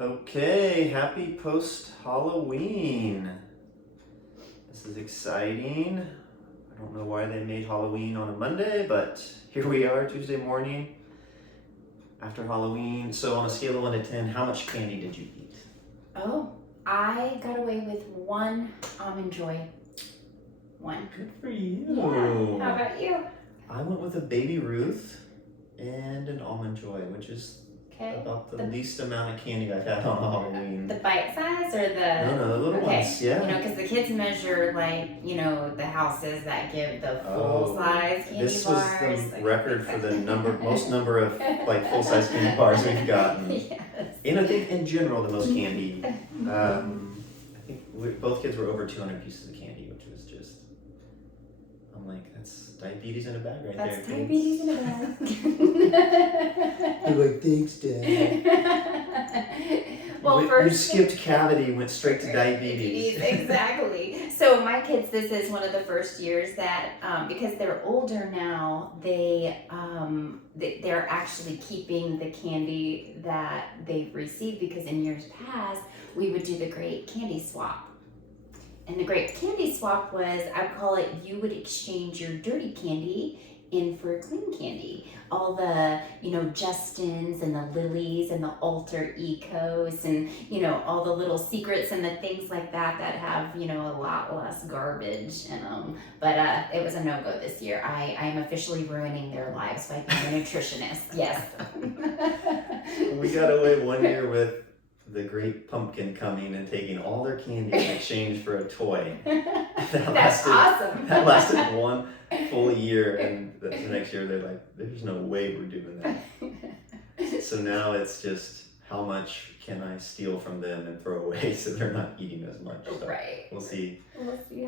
Okay, happy post-Halloween. This is exciting. I don't know why they made Halloween on a Monday, but here we are, Tuesday morning after Halloween. So on a scale of 1 to 10, how much candy did you eat? Oh, I got away with one Almond Joy. One. Good for you. Yeah. How about you? I went with a Baby Ruth and an Almond Joy, which is about the least amount of candy I've had on Halloween. The bite size or the... No, the little ones, yeah. You know, because the kids measure the houses that give the full-size candy bars. This was the record for the most number of full-size candy bars we've gotten. Yes. And I think in general the most candy. I think both kids were over 200 pieces of candy, which was just, I'm like, that's diabetes in a bag right there. That's diabetes in a bag. You're like, thanks, Dad. Well, you skipped cavity, went straight to diabetes. Exactly. So my kids, this is one of the first years that, because they're older now, they're actually keeping the candy that they've received, because in years past, we would do the great candy swap. And the great candy swap was, I would call it, you would exchange your dirty candy in for clean candy. All the, Justins and the Lilies and the Alter Ecos and, all the little secrets and the things like that have, a lot less garbage in them. But it was a no-go this year. I am officially ruining their lives by being a nutritionist. Yes. We got away one year with the great pumpkin coming and taking all their candy in exchange for a toy. That's awesome. That lasted one full year, and the next year they're like, there's no way we're doing that. So now it's just, how much can I steal from them and throw away so they're not eating as much. So right. We'll see.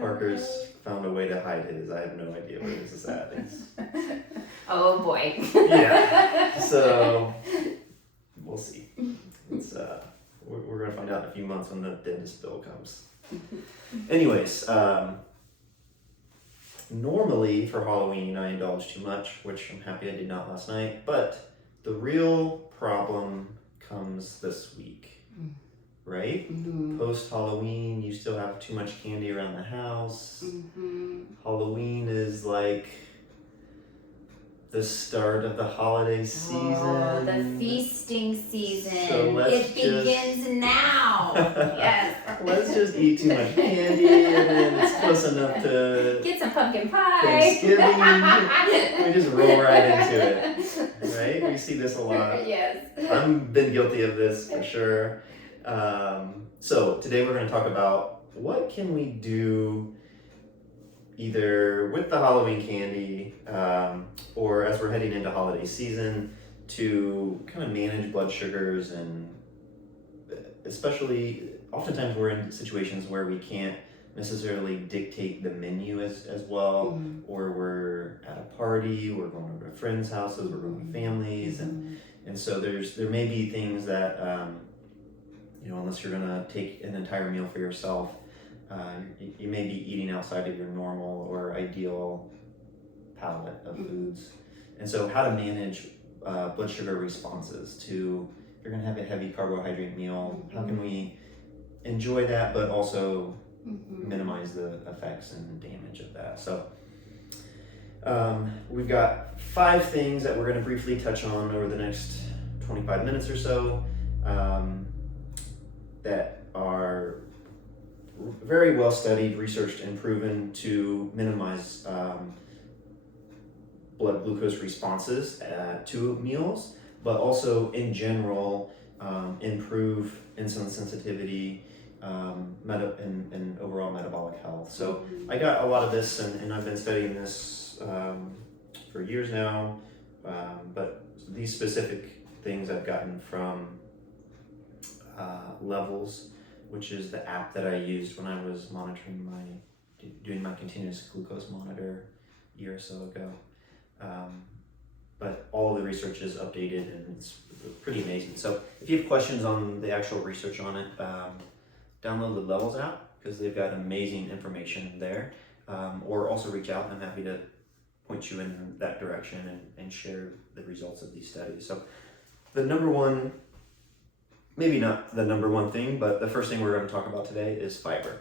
Parker's found a way to hide his. I have no idea where this is at. Oh boy. Yeah. So we'll see. It's we're gonna find out in a few months when the dentist bill comes. Anyways, normally for Halloween I indulge too much, which I'm happy I did not last night. But the real problem comes this week, right? Mm-hmm. Post Halloween, you still have too much candy around the house. Mm-hmm. Halloween is like the start of the holiday season. Oh, the feasting season. So it begins now. Yes. Let's just eat too much candy, and then it's close enough to get some pumpkin pie. Thanksgiving. We just roll right into it, right? We see this a lot. Yes. I've been guilty of this for sure. So today we're going to talk about what can we do either with the Halloween candy or as we're heading into holiday season to kind of manage blood sugars, and especially oftentimes we're in situations where we can't necessarily dictate the menu as well, or we're at a party, we're going over to friends' houses, we're going to families, and so there may be things that unless you're going to take an entire meal for yourself, you may be eating outside of your normal or ideal palette of foods. And so how to manage blood sugar responses to, if you're going to have a heavy carbohydrate meal, how can we enjoy that but also minimize the effects and damage of that? So we've got 5 things that we're going to briefly touch on over the next 25 minutes or so that are very well studied, researched, and proven to minimize blood glucose responses to meals, but also in general improve insulin sensitivity and overall metabolic health. So I got a lot of this, and I've been studying this for years now, but these specific things I've gotten from Levels, which is the app that I used when I was doing my continuous glucose monitor a year or so ago. But all the research is updated and it's pretty amazing. So if you have questions on the actual research on it, download the Levels app because they've got amazing information there. Or also reach out, and I'm happy to point you in that direction and share the results of these studies. So the number one maybe not the number one thing, but the first thing we're going to talk about today is fiber.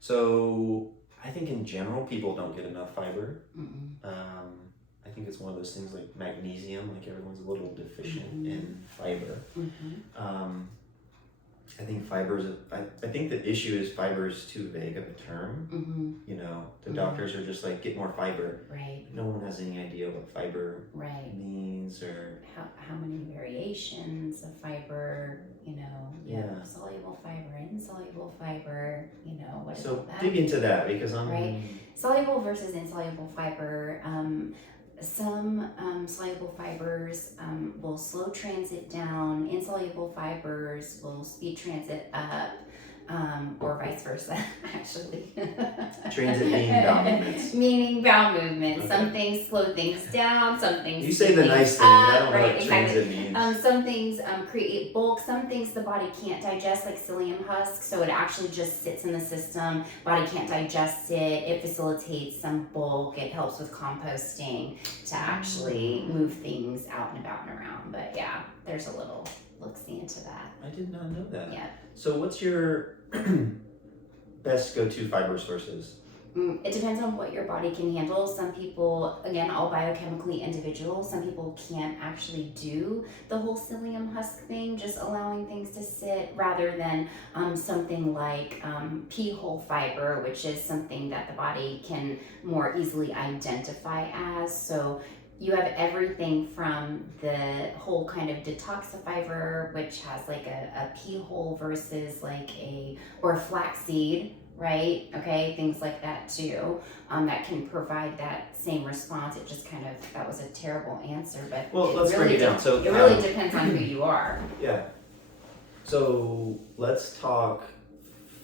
So I think in general, people don't get enough fiber. I think it's one of those things like magnesium, like everyone's a little deficient in fiber. I think I think the issue is fiber is too vague of a term. You know, the doctors are just like, get more fiber. Right. No one has any idea what fiber means or how many variations of fiber, you know, soluble fiber, insoluble fiber, you know, what is all that? Dig into that because Soluble versus insoluble fiber. Some soluble fibers will slow transit down. Insoluble fibers will speed transit up, or vice versa, actually. Transit meaning bowel movements. Meaning bowel movements. Okay. Some things slow things down. Some things you say the nice thing. I don't know what transit means. Some things create bulk. Some things the body can't digest, like psyllium husk. So it actually just sits in the system. Body can't digest it. It facilitates some bulk. It helps with composting to actually move things out and about and around. But yeah, there's a little look-see into that. I did not know that. Yeah. So what's your best go-to fiber sources? It depends on what your body can handle. Some people, again, all biochemically individual, some people can't actually do the whole psyllium husk thing, just allowing things to sit, rather than something like pea hole fiber, which is something that the body can more easily identify as. So you have everything from the whole kind of detoxifier, which has like a pea hole versus or flaxseed, right? Okay, things like that too, that can provide that same response. It just kind of, that was a terrible answer, but let's break it down. So it really depends on who you are. Yeah. So let's talk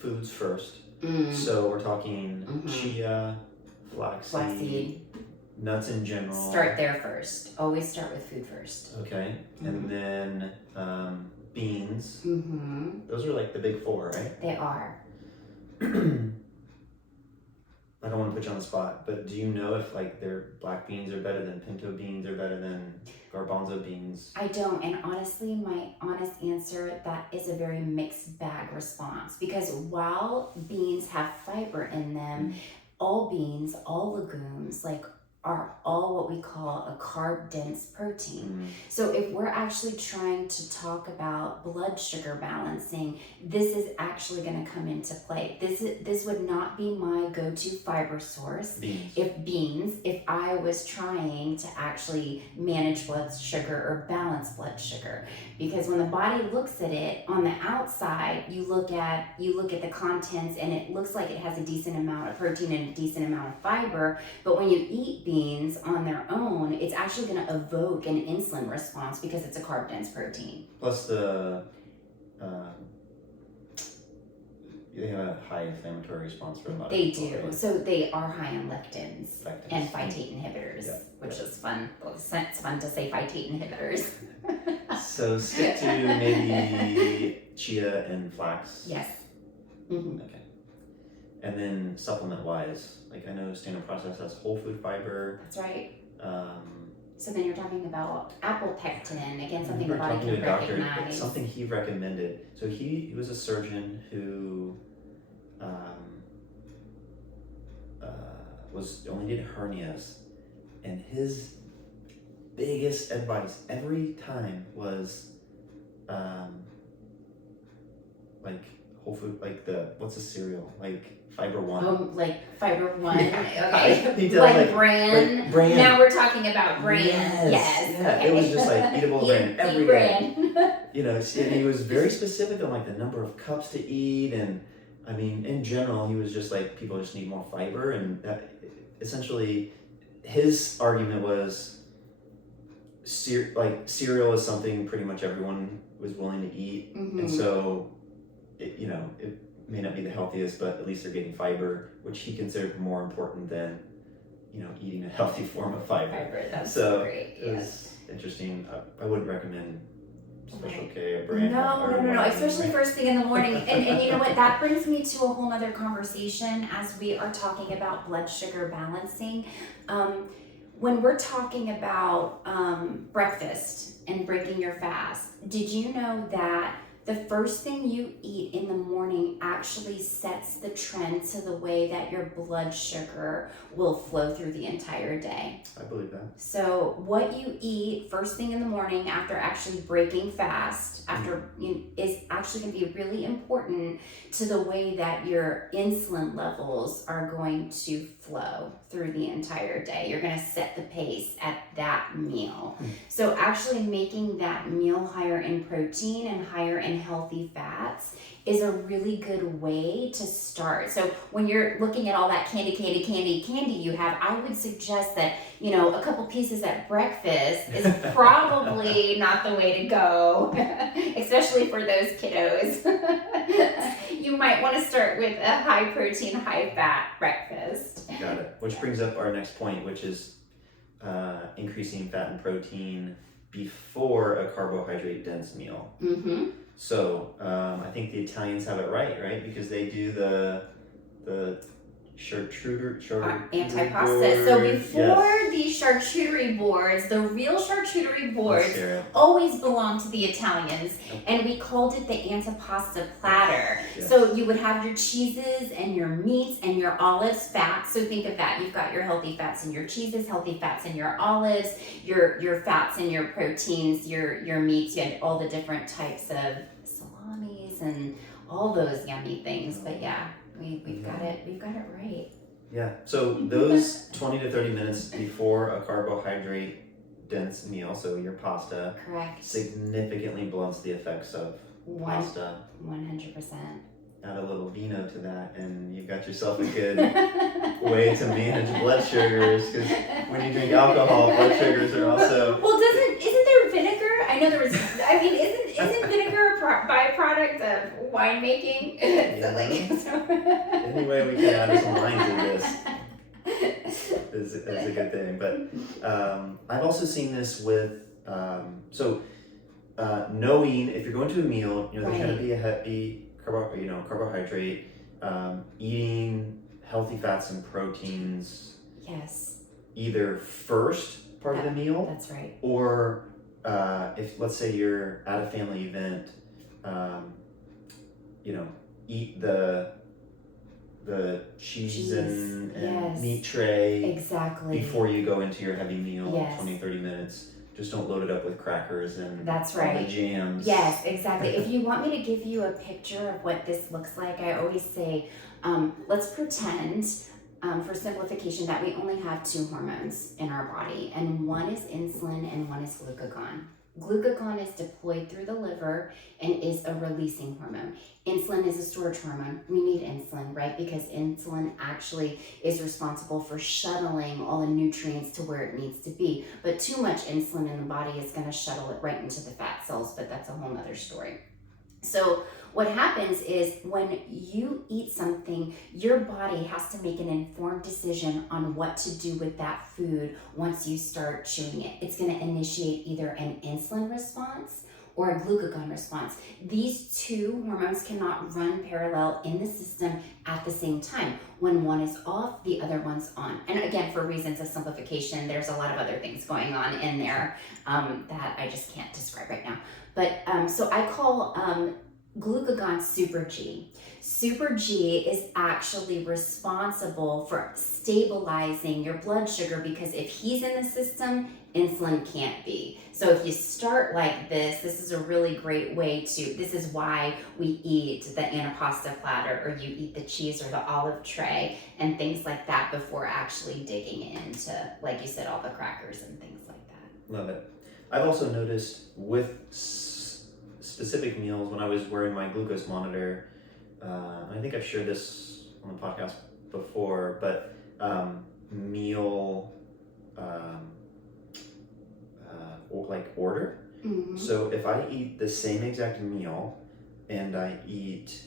foods first. So we're talking chia, flaxseed, nuts in general. Start there first. Always start with food first. Okay. And then beans. Those are like the big four, right? They are. I don't want to put you on the spot, but do you know if like their black beans are better than pinto beans or better than garbanzo beans? I don't, and honestly, my honest answer, that is a very mixed bag response, because while beans have fiber in them, all beans, all legumes, are all what we call a carb dense protein. So if we're actually trying to talk about blood sugar balancing, this is actually going to come into play. This would not be my go-to fiber source. If I was trying to actually manage blood sugar or balance blood sugar, because when the body looks at it on the outside, you look at the contents and it looks like it has a decent amount of protein and a decent amount of fiber, but when you eat beans on their own, it's actually going to evoke an insulin response because it's a carb dense protein. Plus they have a high inflammatory response for a lot of people. They do. Right? So they are high in lectins and phytate inhibitors, which is fun. Well, it's fun to say phytate inhibitors. So stick to maybe chia and flax. Yes. Okay. And then supplement wise, like I know Standard Process has whole food fiber. That's right. So then you're talking about apple pectin, again, something the body can recognize. Something he recommended. So he was a surgeon who only did hernias, and his biggest advice every time was like whole food, like what's the cereal, like Fiber One. Oh, like Fiber One. Okay. Like bran. Like bran. Now we're talking about bran. Yes. Yeah. Okay. It was just like eatable bran every day. You know, and he was very specific on like the number of cups to eat, and I mean, in general, he was just like, people just need more fiber, and that, essentially, his argument was, cereal is something pretty much everyone was willing to eat, and so, it may not be the healthiest, but at least they're getting fiber, which he considered more important than, eating a healthy form of fiber. That's so great. It was interesting. I wouldn't recommend Special K or brand. No, especially first thing in the morning. And you know what, that brings me to a whole other conversation as we are talking about blood sugar balancing. when we're talking about breakfast and breaking your fast, did you know that the first thing you eat in the morning actually sets the trend to the way that your blood sugar will flow through the entire day? I believe that. So what you eat first thing in the morning after actually breaking fast, is actually going to be really important to the way that your insulin levels are going to flow through the entire day. You're going to set the pace at that meal. So actually making that meal higher in protein and higher in healthy fats is a really good way to start. So when you're looking at all that candy you have, I would suggest that, a couple pieces at breakfast is probably not the way to go, especially for those kiddos. You might want to start with a high protein, high fat breakfast. Got it. Which brings up our next point, which is increasing fat and protein before a carbohydrate dense meal. Mm-hmm. So I think the Italians have it right? Because they do the charcuterie Antipasta. board. So before Yes. these charcuterie boards, the real charcuterie boards always belonged to the Italians, and we called it the antipasta platter. Yes. So you would have your cheeses and your meats and your olives, fats. So think of that. You've got your healthy fats in your cheeses, healthy fats in your olives, your fats and your proteins, your meats. You had all the different types of salamis and all those yummy things. But yeah. We've got it right. Yeah. So those 20 to 30 minutes before a carbohydrate dense meal, so your pasta, Correct. significantly blunts the effects of pasta. 100%. Add a little vino to that, and you've got yourself a good way to manage blood sugars. Because when you drink alcohol, blood sugars are also. Well, isn't there vinegar? I know there was. I mean, isn't vinegar a byproduct of winemaking? Any way we can add some wine to this is a good thing. But I've also seen this with knowing if you're going to a meal, there's going to be a heavy carbohydrate, eating healthy fats and proteins. Yes. Either first part of the meal. That's right. Or if let's say you're at a family event, eat the cheese and yes. meat tray exactly before you go into your heavy meal. Yes. 20-30 minutes. Just don't load it up with crackers and that's all right. the jams. Yes, exactly. If you want me to give you a picture of what this looks like, I always say, let's pretend, for simplification, that we only have two hormones in our body, and one is insulin and one is glucagon. Glucagon is deployed through the liver and is a releasing hormone. Insulin is a storage hormone. We need insulin, right? Because insulin actually is responsible for shuttling all the nutrients to where it needs to be. But too much insulin in the body is going to shuttle it right into the fat cells, but that's a whole nother story. So what happens is when you eat something, your body has to make an informed decision on what to do with that food once you start chewing it. It's going to initiate either an insulin response or a glucagon response. These two hormones cannot run parallel in the system at the same time. When one is off, the other one's on. And again, for reasons of simplification, there's a lot of other things going on in there that I just can't describe right now. But so I call glucagon Super G. Super G is actually responsible for stabilizing your blood sugar, because if he's in the system, insulin can't be. So if you start like this is a really great way this is why we eat the antipasta platter, or you eat the cheese or the olive tray and things like that before actually digging into, like you said, all the crackers and things like that. Love it. I've also noticed with specific meals, when I was wearing my glucose monitor, I think I've shared this on the podcast before, but meal order. Mm-hmm. So if I eat the same exact meal and I eat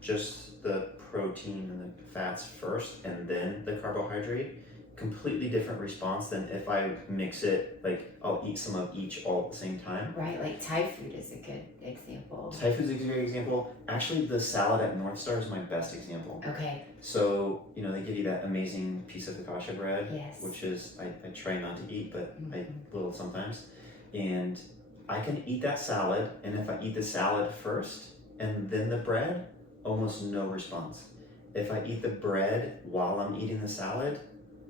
just the protein and the fats first and then the carbohydrate, completely different response than if I mix it, like I'll eat some of each all at the same time. Right, like Thai food is a good example. Thai food is a great example. Actually, the salad at North Star is my best example. Okay. So, they give you that amazing piece of focaccia bread, Yes. which is, I try not to eat, but I will sometimes. And I can eat that salad, and if I eat the salad first and then the bread, almost no response. If I eat the bread while I'm eating the salad,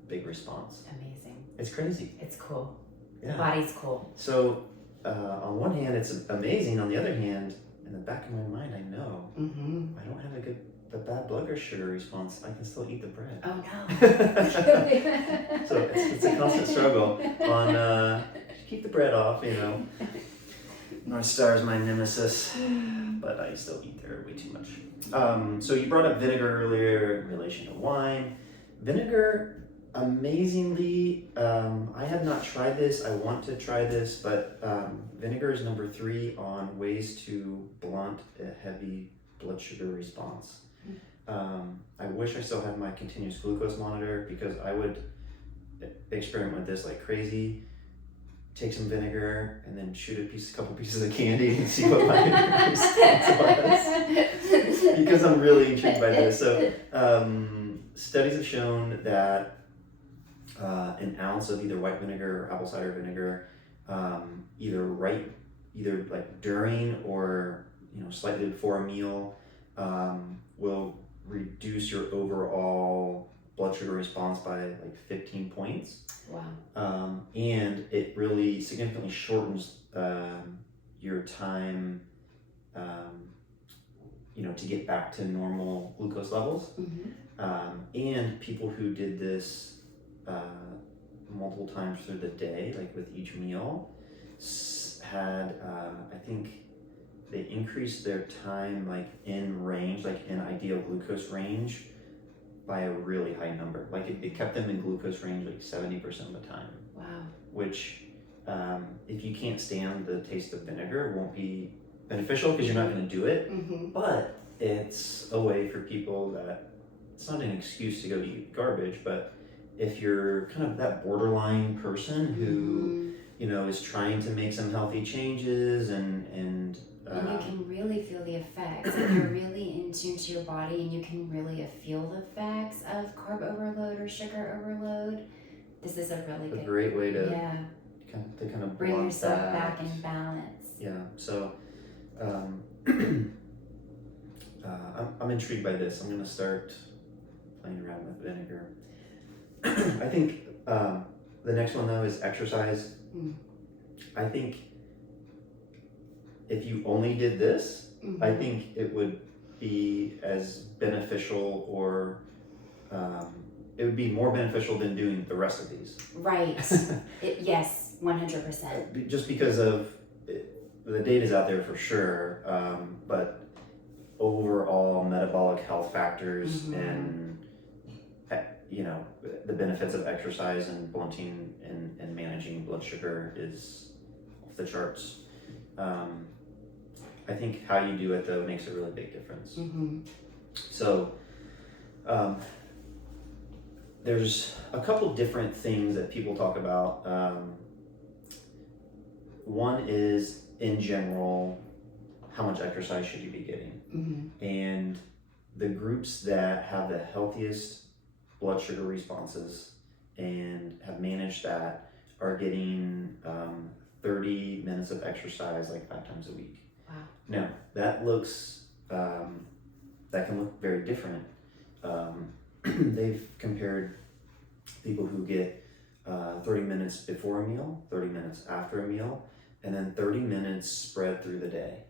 big response. Amazing. It's crazy. It's cool. Yeah. The body's cool. So, on one hand, it's amazing. On the other hand, in the back of my mind, I know I don't have the bad blood sugar response. I can still eat the bread. Oh no. So it's a constant struggle on keep the bread off. North Star is my nemesis, but I still eat there way too much. So you brought up vinegar earlier in relation to wine. Vinegar, amazingly, I have not tried this. I want to try this, but vinegar is number 3 on ways to blunt a heavy blood sugar response. I wish I still had my continuous glucose monitor, because I would experiment with this like crazy. Take some vinegar and then shoot a couple pieces of candy and see what my response was. Because I'm really intrigued by this. So studies have shown that an ounce of either white vinegar or apple cider vinegar, either like during or slightly before a meal, will reduce your overall blood sugar response by like 15 points. Wow. And it really significantly shortens your time, to get back to normal glucose levels. And people who did this multiple times through the day, like with each meal, had, I think, they increased their time like in range, like in ideal glucose range, by a really high number. Like it kept them in glucose range like 70% of the time. Wow. Which, if you can't stand the taste of vinegar, won't be beneficial because you're not going to do it. But it's a way for people that, it's not an excuse to go eat garbage, but if you're kind of that borderline person who, is trying to make some healthy changes and you can really feel the effects. If you're really in tune to your body and you can really feel the effects of carb overload or sugar overload, this is a really great way to kind of bring yourself back in balance. Yeah. So I'm intrigued by this. I'm going to start playing around with vinegar. I think the next one though is exercise. I think if you only did this, I think it would be as beneficial, or it would be more beneficial than doing the rest of these. Right. Yes, 100%. Just because of the data's out there for sure, but overall metabolic health factors and the benefits of exercise and blunting and managing blood sugar is off the charts. I think how you do it though makes a really big difference. So there's a couple different things that people talk about. One is, in general, how much exercise should you be getting? And the groups that have the healthiest blood sugar responses and have managed that are getting 30 minutes of exercise like 5 times a week. Wow. Now, that looks, that can look very different. They've compared people who get 30 minutes before a meal, 30 minutes after a meal, and then 30 minutes spread through the day.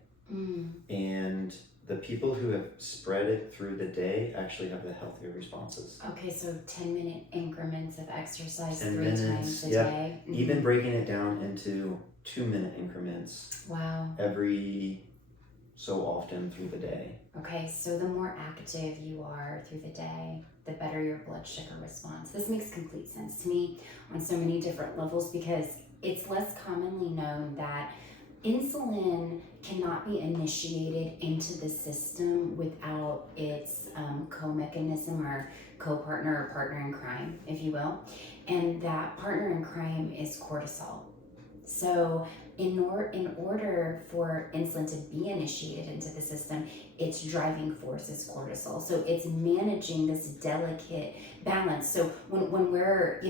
And the people who have spread it through the day actually have the healthier responses. Okay, so 10-minute increments of exercise 10 3 minutes, times a day. Even breaking it down into 2-minute increments. Wow. Every so often through the day. Okay, so the more active you are through the day, the better your blood sugar response. This makes complete sense to me on so many different levels, because it's less commonly known that insulin cannot be initiated into the system without its co-mechanism or co-partner or partner in crime, if you will. And that partner in crime is cortisol. So in order for insulin to be initiated into the system, its driving force is cortisol. So it's managing this delicate balance. So when we're,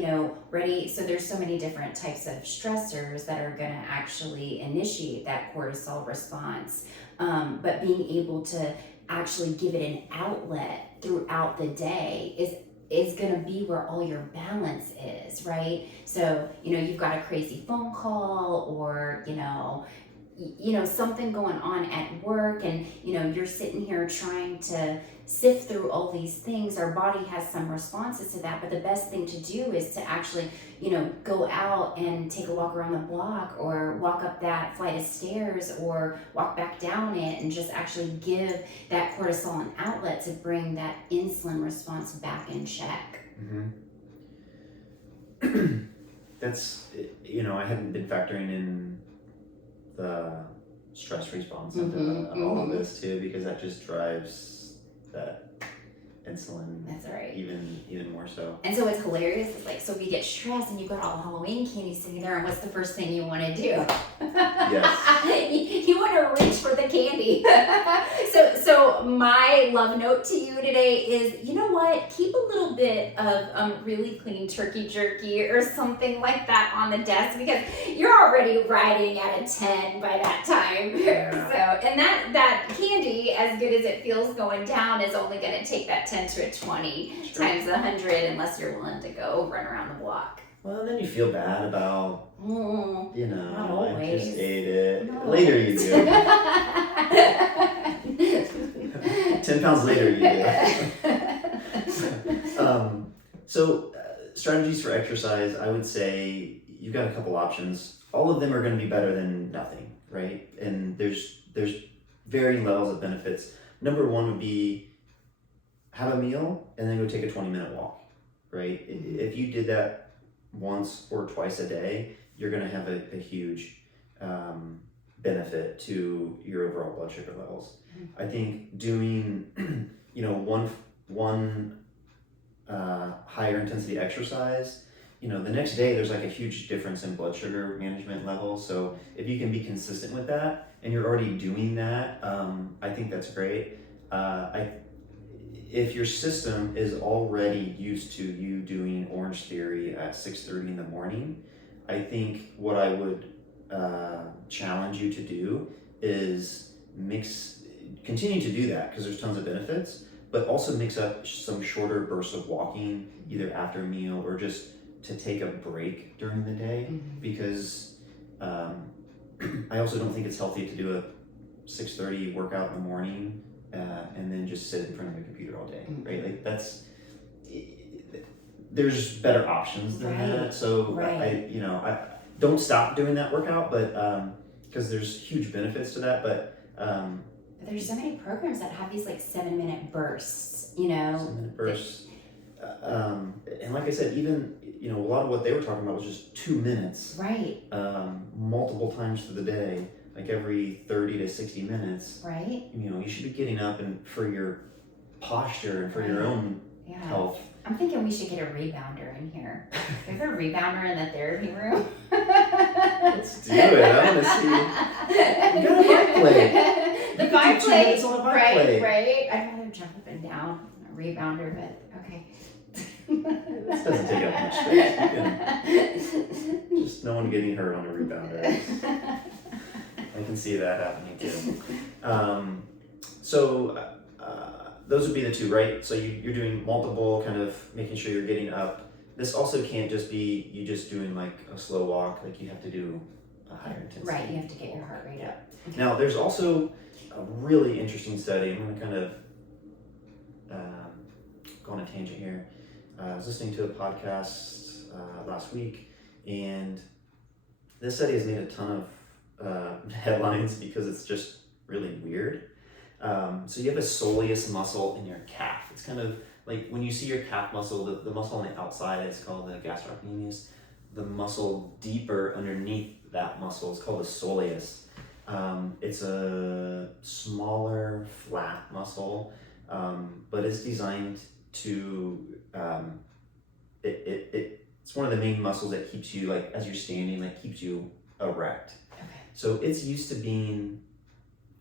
ready, so there's so many different types of stressors that are going to actually initiate that cortisol response. But being able to actually give it an outlet throughout the day is going to be where all your balance is, right? So, you've got a crazy phone call or, something going on at work and, you're sitting here trying to sift through all these things. Our body has some responses to that, but the best thing to do is to actually, go out and take a walk around the block or walk up that flight of stairs or walk back down it and just actually give that cortisol an outlet to bring that insulin response back in check. Mm-hmm. That's, I hadn't been factoring in the stress response into all of this too, because that just drives that insulin. That's right. Even more so. And so what's hilarious is so we get stressed and you've got all the Halloween candy sitting there, and what's the first thing you want to do? Yes. You want to reach for the candy. So my love note to you today is, you know what? Keep a little bit of really clean turkey jerky or something like that on the desk, because you're already riding at a 10 by that time. Yeah. So, and that candy, as good as it feels going down, is only going to take that 10 to a 20 times 100 unless you're willing to go run around the block. Well, then you feel bad about, not I always. just ate it. Not Later always. you do. 10 pounds later you do. So strategies for exercise, I would say you've got a couple options. All of them are going to be better than nothing, right? And there's varying levels of benefits. Number one would be have a meal and then go take a 20-minute walk, right? If you did that once or twice a day, you're going to have a huge benefit to your overall blood sugar levels. I think doing, one higher intensity exercise, the next day there's like a huge difference in blood sugar management levels. So if you can be consistent with that and you're already doing that, I think that's great. If your system is already used to you doing Orange Theory at 6:30 in the morning, I think what I would challenge you to do is continue to do that because there's tons of benefits, but also mix up some shorter bursts of walking either after a meal or just to take a break during the day, because I also don't think it's healthy to do a 6:30 workout in the morning and then just sit in front of your computer all day, right? Like there's better options than that. So I don't stop doing that workout, but because there's huge benefits to that. But there's so many programs that have these 7-minute bursts, 7-minute bursts. And like I said, even a lot of what they were talking about was just 2 minutes, right? Multiple times through the day. Like every 30 to 60 minutes, right? You should be getting up and for your posture and for your own health. I'm thinking we should get a rebounder in here. There's a rebounder in the therapy room. Let's do it. I want to see. You got a bike plate. The bike plate, on a bike plate. Right. I'd rather jump up and down a rebounder, but okay. This doesn't take up much space. Just no one getting hurt on a rebounder. I can see that happening too. So those would be the two, right? So you're doing multiple, kind of making sure you're getting up. This also can't just be you just doing a slow walk. You have to do a higher intensity. Right, you have to get your heart rate up. Okay. Now there's also a really interesting study. I'm going to kind of go on a tangent here. I was listening to a podcast last week, and this study has made a ton of headlines because it's just really weird. So you have a soleus muscle in your calf. It's kind of like when you see your calf muscle, the muscle on the outside is called the gastrocnemius. The muscle deeper underneath that muscle is called the soleus. It's a smaller, flat muscle, but it's designed to, it's one of the main muscles that keeps you, like, as you're standing, like, keeps you erect. Okay. So it's used to being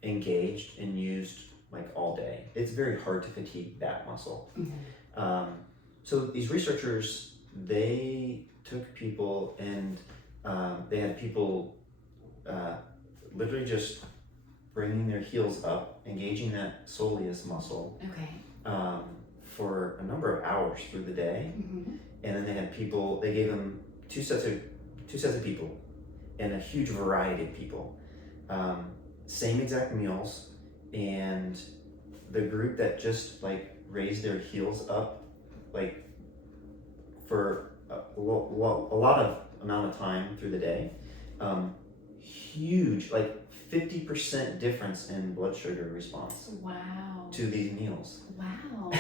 engaged and used, like, all day. It's very hard to fatigue that muscle. Mm-hmm. So these researchers, they took people and they had people literally just bringing their heels up, engaging that soleus muscle Okay. for a number of hours through the day. Mm-hmm. And then they had people, they gave them two sets of people and a huge variety of people. Same exact meals, and the group that just, like, raised their heels up, like, for a lot of amount of time through the day, huge, like 50% difference in blood sugar response. Wow. To these meals. Wow.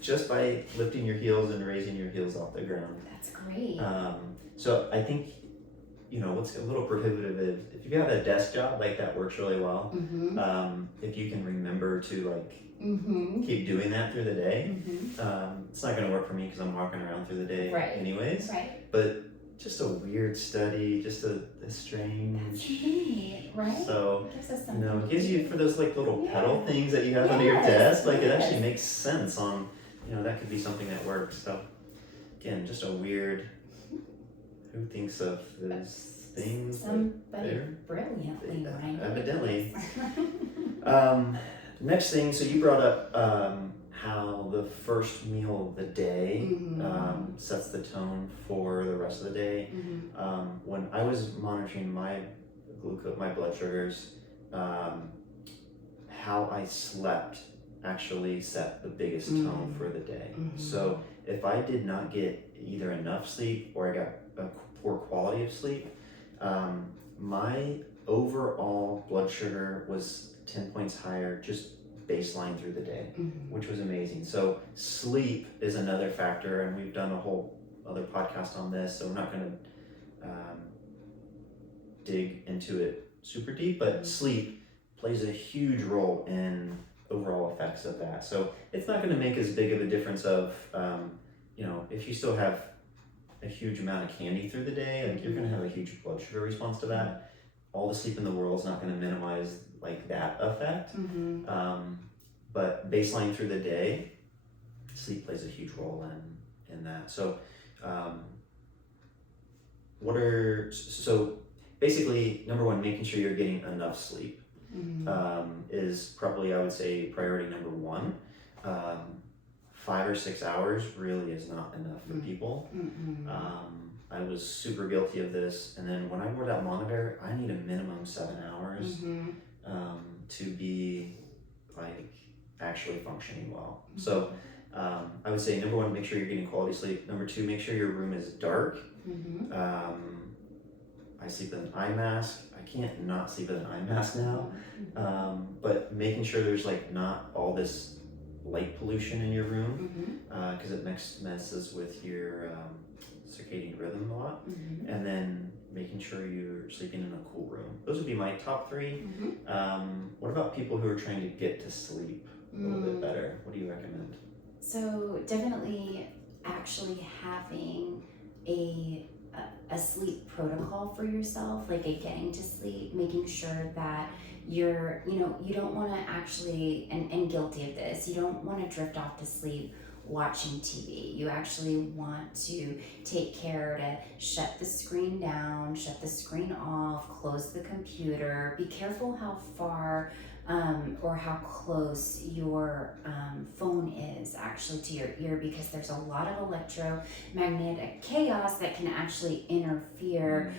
Just by lifting your heels and raising your heels off the ground. That's great. So I think, what's a little prohibitive is if you have a desk job, like, that works really well. Mm-hmm. If you can remember to, like, Mm-hmm. keep doing that through the day. Mm-hmm. It's not going to work for me because I'm walking around through the day anyways. Right. But just a weird study, just a strange. That's neat, right? So, It gives us something. it gives you, for those, like, little pedal things that you have under your Yes, desk, like, it yes. actually makes sense on, that could be something that works. So, again, just a weird, who thinks of those things? Somebody there? brilliantly, right? Evidently. Next thing, so you brought up how the first meal of the day Mm-hmm. sets the tone for the rest of the day. Mm-hmm. When I was monitoring my glucose, my blood sugars, how I slept actually set the biggest tone for the day. Mm-hmm. So if I did not get either enough sleep or I got a poor quality of sleep, my overall blood sugar was 10 points higher, just baseline through the day, Mm-hmm. which was amazing. So sleep is another factor, and we've done a whole other podcast on this, so we're not going to dig into it super deep, but sleep plays a huge role in overall effects of that. So it's not going to make as big of a difference of, if you still have a huge amount of candy through the day, like, you're going to have a huge blood sugar response to that. All the sleep in the world is not going to minimize, like, that effect. Mm-hmm. But baseline through the day, sleep plays a huge role in that. So, so basically, number one, making sure you're getting enough sleep is probably, I would say, priority number one. 5 or 6 hours really is not enough for people. I was super guilty of this, and then when I wore that monitor, I need a minimum 7 hours to be, like, actually functioning well. So I would say, number one, make sure you're getting quality sleep. Number two, make sure your room is dark. I sleep with an eye mask. I can't not sleep with an eye mask now. But making sure there's, like, not all this light pollution in your room, because it messes with your circadian rhythm a lot. And then making sure you're sleeping in a cool room. Those would be my top three. What about people who are trying to get to sleep a little bit better? What do you recommend? So definitely actually having a sleep protocol for yourself, like a getting to sleep, making sure that you're, you don't want to actually, and guilty of this, you don't want to drift off to sleep watching TV. You actually want to take care to shut the screen down, shut the screen off, close the computer. Be careful how far or how close your phone is actually to your ear, because there's a lot of electromagnetic chaos that can actually interfere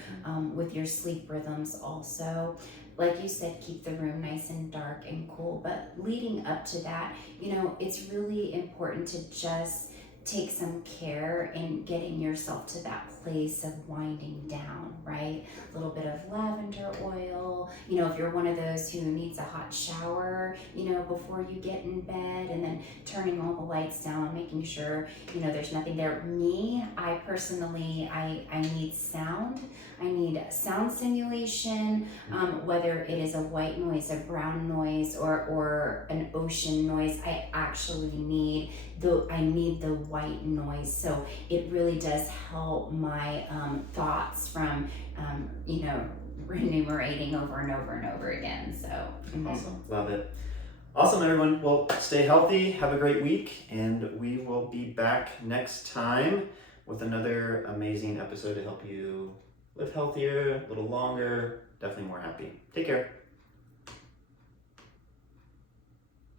with your sleep rhythms also. Like you said, keep the room nice and dark and cool, but leading up to that, it's really important to just take some care in getting yourself to that place of winding down, right? A little bit of lavender oil, if you're one of those who needs a hot shower, before you get in bed, and then turning all the lights down and making sure, there's nothing there. Me, I personally, I need sound. I need sound stimulation, whether it is a white noise, a brown noise, or an ocean noise. I actually need the white noise. So it really does help my thoughts from, remunerating over and over and over again. So Awesome, love it. Awesome, everyone. Well, stay healthy, have a great week, and we will be back next time with another amazing episode to help you live healthier, a little longer, definitely more happy. Take care.